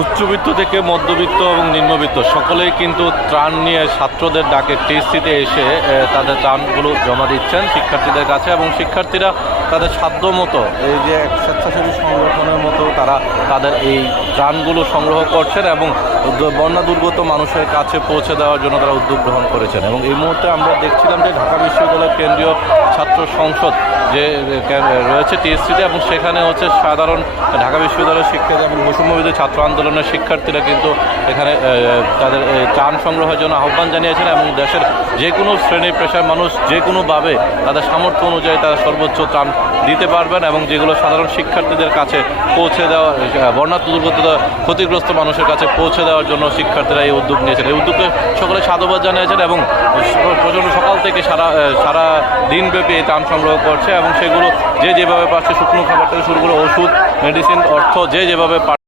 উচ্চবিত্ত থেকে মধ্যবিত্ত এবং নিম্নবিত্ত সকলেই কিন্তু ত্রাণ নিয়ে ছাত্রদের ডাকে টিএসসিতে এসে তাদের ত্রাণগুলো জমা দিচ্ছেন শিক্ষার্থীদের কাছে, এবং শিক্ষার্থীরা তাদের সাধ্য মতো এই যে এক স্বেচ্ছাসেবী সংগঠনের মতো তারা তাদের এই ত্রাণগুলো সংগ্রহ করছেন এবং বন্যা দুর্গত মানুষের কাছে পৌঁছে দেওয়ার জন্য তারা উদ্যোগ গ্রহণ করেছেন। এবং এই মুহূর্তে আমরা দেখছিলাম যে ঢাকা বিশ্ববিদ্যালয়ের কেন্দ্রীয় ছাত্র সংসদ যে রয়েছে টিএসসিতে, এবং সেখানে হচ্ছে সাধারণ ঢাকা বিশ্ববিদ্যালয়ের শিক্ষার্থী এবং বৈষম্যবিরোধী ছাত্র আন্দোলনের শিক্ষার্থীরা কিন্তু এখানে তাদের ত্রাণ সংগ্রহের জন্য আহ্বান জানিয়েছেন, এবং দেশের যে কোনো শ্রেণী পেশার মানুষ যে কোনোভাবে তাদের সামর্থ্য অনুযায়ী তারা সর্বোচ্চ ত্রাণ দিতে পারবেন, এবং যেগুলো সাধারণ শিক্ষার্থীদের কাছে পৌঁছে দেওয়া বন্যা দুর্গত ক্ষতিগ্রস্ত মানুষের কাছে পৌঁছে দেওয়ার জন্য শিক্ষার্থীরা এই উদ্যোগ নিয়েছেন। এই উদ্যোগে সকলে সাধুবাদ জানিয়েছেন এবং প্রচণ্ড সকাল থেকে সারা দিনব্যাপী এই ত্রাণ সংগ্রহ করছে, এবং সেগুলো যে যেভাবে পাচ্ছে শুকনো খাবার থেকে শুরু করে ওষুধ, মেডিসিন, অর্থ যে যেভাবে